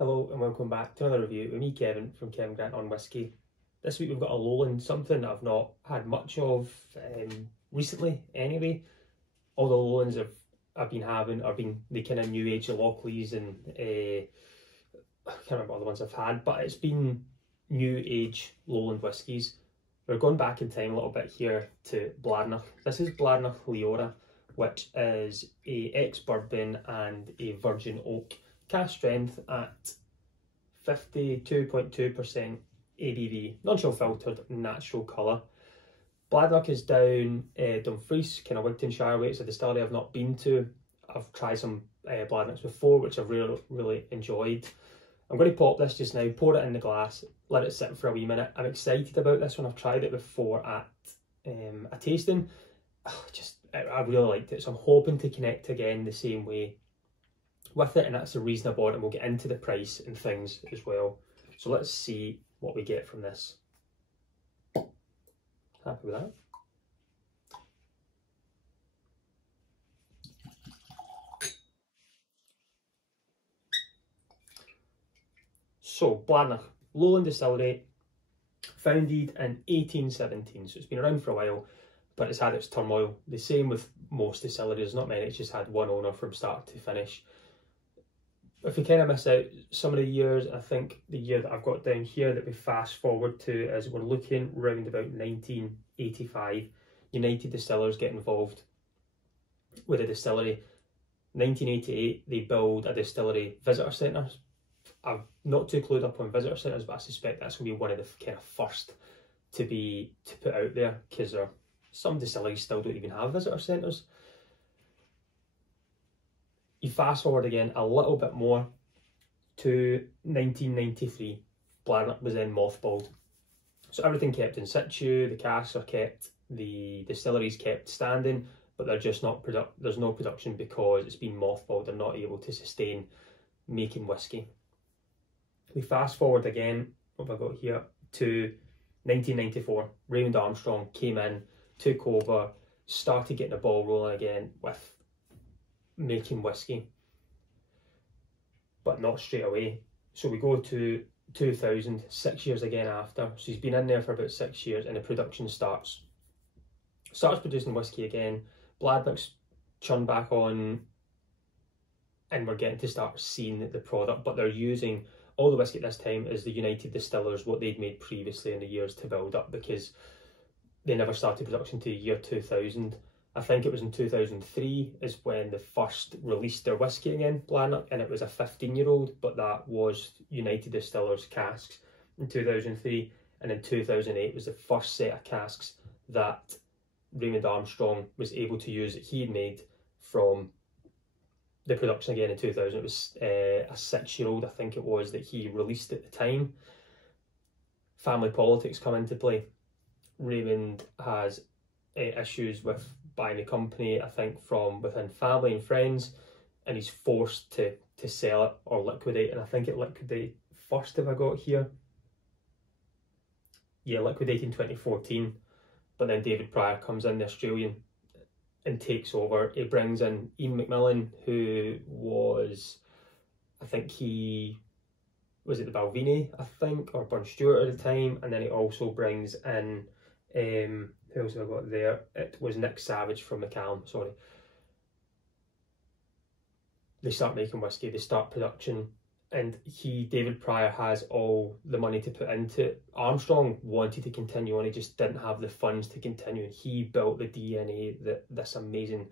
Hello and welcome back to another review with me, Kevin, from Kevin Grant on Whisky. This week we've got a Lowland, something that I've not had much of recently anyway. All the Lowlands I've been having are been the kind of new age Lochleys and I can't remember all the ones I've had, but it's been new age Lowland whiskies. We're going back in time a little bit here to Bladnoch. This is Bladnoch Liora, which is a ex-bourbon and a virgin oak. Cask strength at 52.2% ABV, non-chill filtered, natural colour. Bladnoch is down Dumfries, kind of Wigtonshire way. It's a distillery I've not been to. I've tried some Bladnochs before, which I've really enjoyed. I'm going to pop this just now, pour it in the glass, let it sit for a wee minute. I'm excited about this one. I've tried it before at a tasting. I really liked it, so I'm hoping to connect again the same way with it, and that's the reason I bought it, and we'll get into the price and things as well. So let's see what we get from this. Happy with that. So Bladnoch, Lowland Distillery, founded in 1817, so it's been around for a while, but it's had its turmoil. The same with most distilleries, not many, it's just had one owner from start to finish. If we kind of miss out some of the years, I think the year that I've got down here that we fast forward to is we're looking round about 1985. United Distillers get involved with a distillery. 1988, they build a distillery visitor centre. I'm not too clued up on visitor centres, but I suspect that's going to be one of the kind of first to put out there, because some distilleries still don't even have visitor centres. You fast forward again a little bit more to 1993, Bladnoch was then mothballed. So everything kept in situ, the casks are kept, the distilleries kept standing, but they're just not there's no production because it's been mothballed. They're not able to sustain making whiskey. We fast forward again, what have I got here, to 1994. Raymond Armstrong came in, took over, started getting the ball rolling again with making whiskey, but not straight away. So we go to 2000, 6 years again after. So he's been in there for about 6 years, and the production starts producing whiskey again. Bladnoch's churned back on, and we're getting to start seeing the product, but they're using all the whiskey at this time is the United Distillers, what they'd made previously in the years to build up, because they never started production to the year 2000. I think it was in 2003 is when they first released their whiskey again, Bladnoch, and it was a 15-year-old, but that was United Distillers casks in 2003, and in 2008 was the first set of casks that Raymond Armstrong was able to use that he had made from the production again in 2000. It was a 6-year-old, I think it was, that he released at the time. Family politics come into play. Raymond has issues with buying the company, I think, from within family and friends, and he's forced to sell it or liquidate, and I think it liquidated first, have I got here? Yeah, liquidated in 2014, but then David Pryor comes in, the Australian, and takes over. He brings in Ian McMillan, who was, I think he was at the Balvenie, I think, or Burn Stewart at the time, and then he also brings in who else have I got there? It was Nick Savage from Macallan, sorry. They start making whiskey, they start production, and David Pryor has all the money to put into it. Armstrong wanted to continue on, he just didn't have the funds to continue, and he built the DNA, this amazing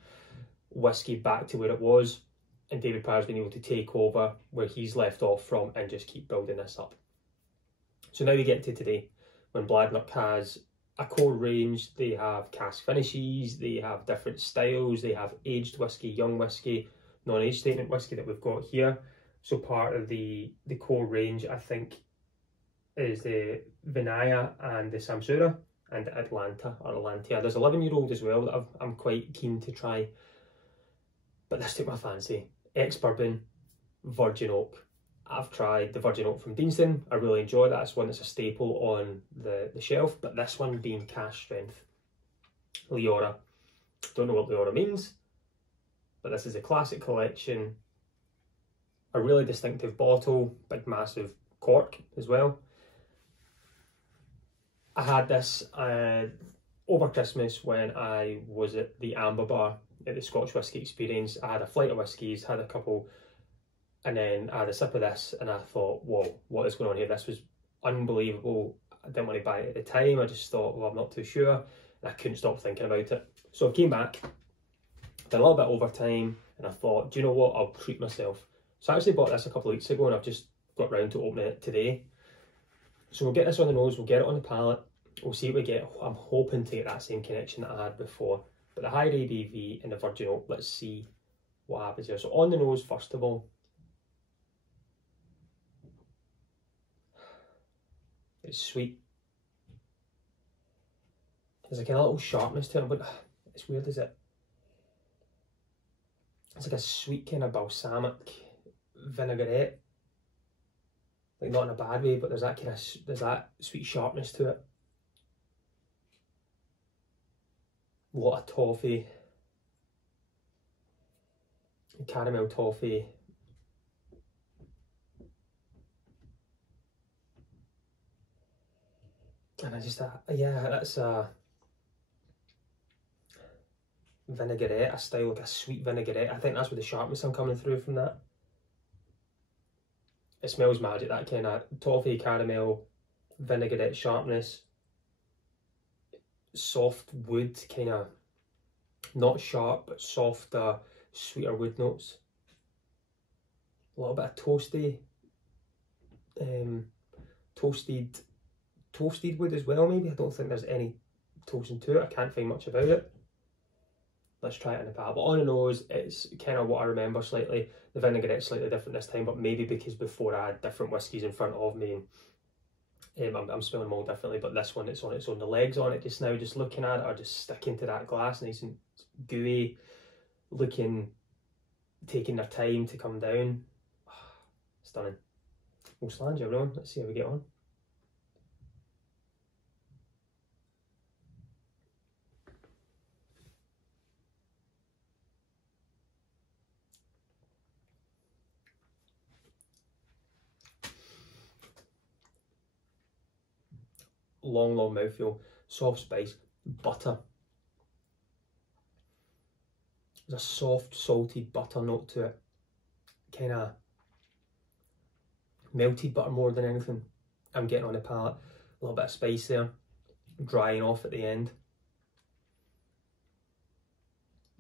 whiskey back to where it was, and David Pryor's been able to take over where he's left off from and just keep building this up. So now we get to today, when Bladnoch has a core range. They have cask finishes, they have different styles, they have aged whiskey, young whiskey, non-age statement whiskey that we've got here. So part of the core range, I think, is the Vinaya and the Samsura and Atlanta or Atlantia. There's an 11-year-old as well that I'm quite keen to try, but this took my fancy. Ex-bourbon, virgin oak. I've tried the virgin oak from Deanston. I really enjoy that. It's one that's a staple on the shelf, but this one being cask strength. Liora. Don't know what Liora means, but this is a classic collection a really distinctive bottle, big massive cork as well. I had this over Christmas when I was at the Amber Bar at the Scotch Whisky Experience. I had a flight of whiskies, had a couple, and then I had a sip of this, and I thought, whoa, what is going on here? This was unbelievable. I didn't want to buy it at the time. I just thought, well, I'm not too sure. And I couldn't stop thinking about it. So I came back, did a little bit of overtime, and I thought, do you know what? I'll treat myself. So I actually bought this a couple of weeks ago, and I've just got round to opening it today. So we'll get this on the nose, we'll get it on the palate, we'll see what we get. I'm hoping to get that same connection that I had before. But the higher ABV and the virgin oak, let's see what happens here. So on the nose, first of all, it's sweet. There's like a little sharpness to it, but it's weird, is it? It's like a sweet kind of balsamic vinaigrette. Like not in a bad way, but there's that sweet sharpness to it. A lot of toffee, caramel toffee. And I just, yeah, that's a vinaigrette, a style like a sweet vinaigrette. I think that's where the sharpness I'm coming through from that. It smells magic, that kind of toffee, caramel, vinaigrette sharpness. Soft wood, kind of, not sharp, but soft, sweeter wood notes. A little bit of toasty, toasted wood as well, maybe. I don't think there's any toasting to it. I can't find much about it. Let's try it in the palate. But on the nose, it's kind of what I remember slightly. The vinaigrette's slightly different this time, but maybe because before I had different whiskies in front of me, and I'm smelling them all differently. But this one, it's on its own. The legs on it just now, just looking at it, are just sticking to that glass, nice and gooey, looking, taking their time to come down. Stunning. We'll Slainte everyone. Let's see how we get on. Long mouthfeel, soft spice, butter. There's a soft, salty butter note to it. Kind of melted butter more than anything. I'm getting on the palate. A little bit of spice there, drying off at the end.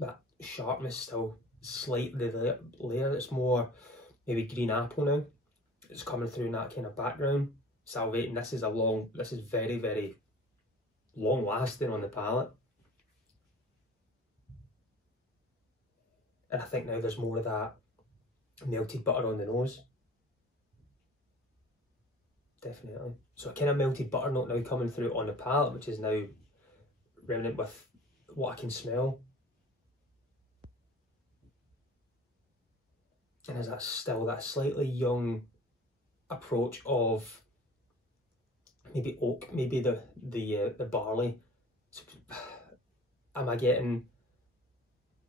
That sharpness still slightly there. It's more maybe green apple now. It's coming through in that kind of background. Salivating. This is very, very long lasting on the palate. And I think now there's more of that melted butter on the nose. Definitely. So a kind of melted butter note now coming through on the palate, which is now remnant with what I can smell. And there's that still that slightly young approach of maybe oak, maybe the barley. So, am I getting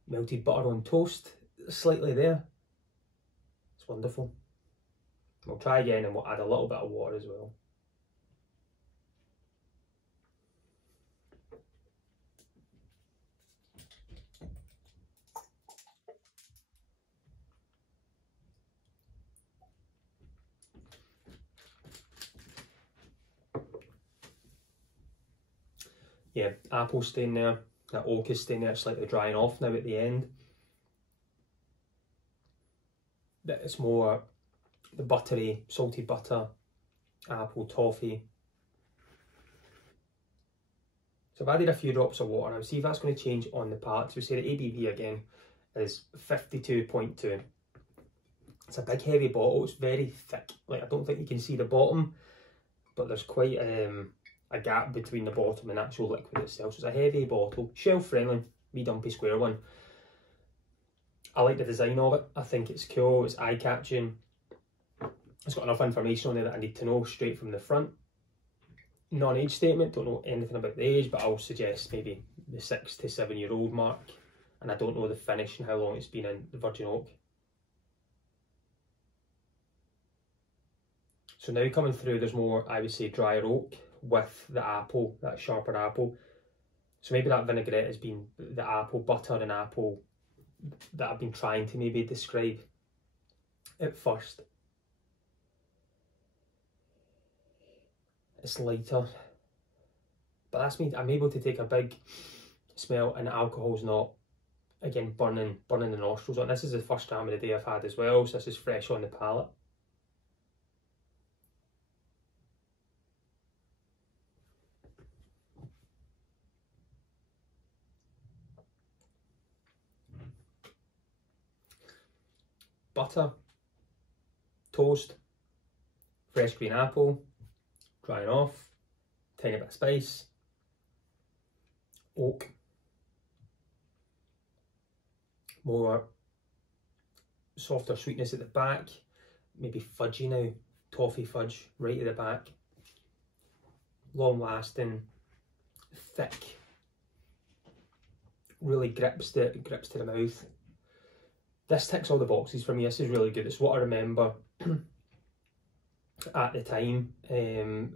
melted butter on toast slightly there? It's wonderful. We'll try again and we'll add a little bit of water as well. Yeah, apple stain there, that oak is staying there, slightly drying off now at the end. It's more the buttery, salty butter, apple, toffee. So I've added a few drops of water. I'll see if that's going to change on the palate. So we say the ABV again is 52.2. It's a big heavy bottle, it's very thick. Like I don't think you can see the bottom, but there's quite a gap between the bottom and the actual liquid itself. So it's a heavy bottle, shelf friendly, wee dumpy square one. I like the design of it. I think it's cool, it's eye catching. It's got enough information on there that I need to know straight from the front. Non-age statement, don't know anything about the age, but I'll suggest maybe the 6 to 7 year old mark. And I don't know the finish and how long it's been in the virgin oak. So now coming through, there's more, I would say, drier oak with the apple, that sharper apple. So maybe that vinaigrette has been the apple, butter and apple that I've been trying to maybe describe at first. It's lighter, but that's me. I'm able to take a big smell and the alcohol's not, again, burning the nostrils on. This is the first dram of the day I've had as well, so this is fresh on the palate. Butter, toast, fresh green apple, drying off, tiny bit of spice, oak, more softer sweetness at the back, maybe fudgy now, toffee fudge right at the back, long lasting, thick, really grips to the mouth. This ticks all the boxes for me. This is really good. It's what I remember at the time,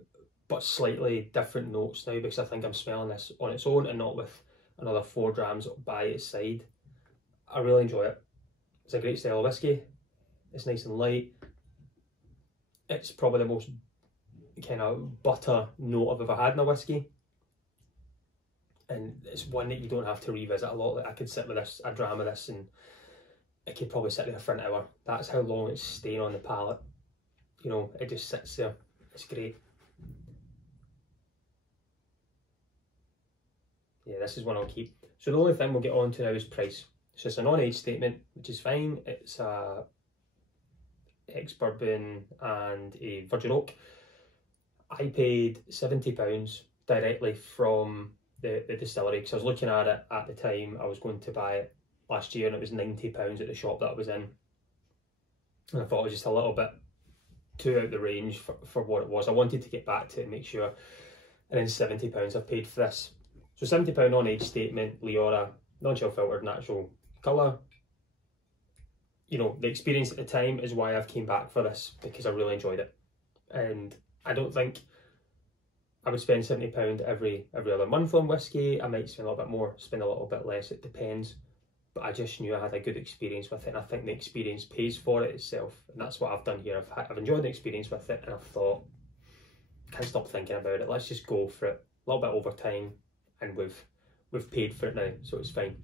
but slightly different notes now because I think I'm smelling this on its own and not with another 4 grams by its side. I really enjoy it. It's a great style of whiskey. It's nice and light. It's probably the most kind of butter note I've ever had in a whiskey. And it's one that you don't have to revisit a lot. Like I could sit with this, a dram of this, and it could probably sit there for an hour. That's how long it's staying on the palate. You know, it just sits there. It's great. Yeah, this is one I'll keep. So the only thing we'll get on to now is price. So it's a non-age statement, which is fine. It's a ex-bourbon and a virgin oak. I paid £70 directly from the distillery because I was looking at it at the time. I was going to buy it last year and it was £90 at the shop that I was in. And I thought it was just a little bit too out the range for what it was. I wanted to get back to it and make sure. And then £70 I've paid for this. So £70 non-age statement, Liora, non-chill filtered, natural colour. You know, the experience at the time is why I've came back for this, because I really enjoyed it. And I don't think I would spend £70 every other month on whiskey. I might spend a little bit more, spend a little bit less, it depends. But I just knew I had a good experience with it, and I think the experience pays for it itself. And that's what I've done here. I've enjoyed the experience with it, and I've thought, can't stop thinking about it. Let's just go for it. A little bit over time, and we've paid for it now, so it's fine.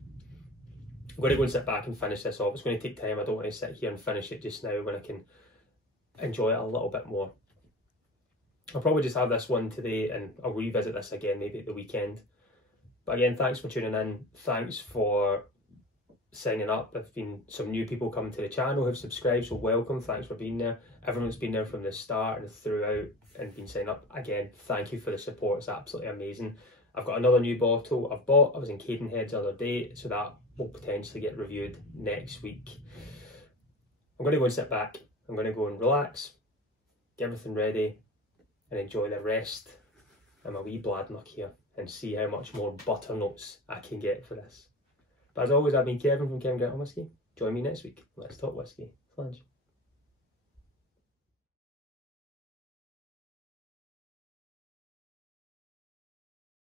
I'm going to go and sit back and finish this off. It's going to take time. I don't want to sit here and finish it just now when I can enjoy it a little bit more. I'll probably just have this one today and I'll revisit this again maybe at the weekend. But again, thanks for tuning in. Thanks for signing up. There've been some new people coming to the channel who've subscribed, so welcome. Thanks for being there. Everyone's been there from the start and throughout and been signing up. Again, thank you for the support. It's absolutely amazing. I've got another new bottle I've bought. I was in Cadenhead the other day, so that will potentially get reviewed next week. I'm going to go and sit back. I'm going to go and relax, get everything ready, and enjoy the rest of my wee Bladnoch here and see how much more butter notes I can get for this. But as always, I've been Kevin from Kevin Get On Whisky. Join me next week. Let's talk whiskey. Slainte.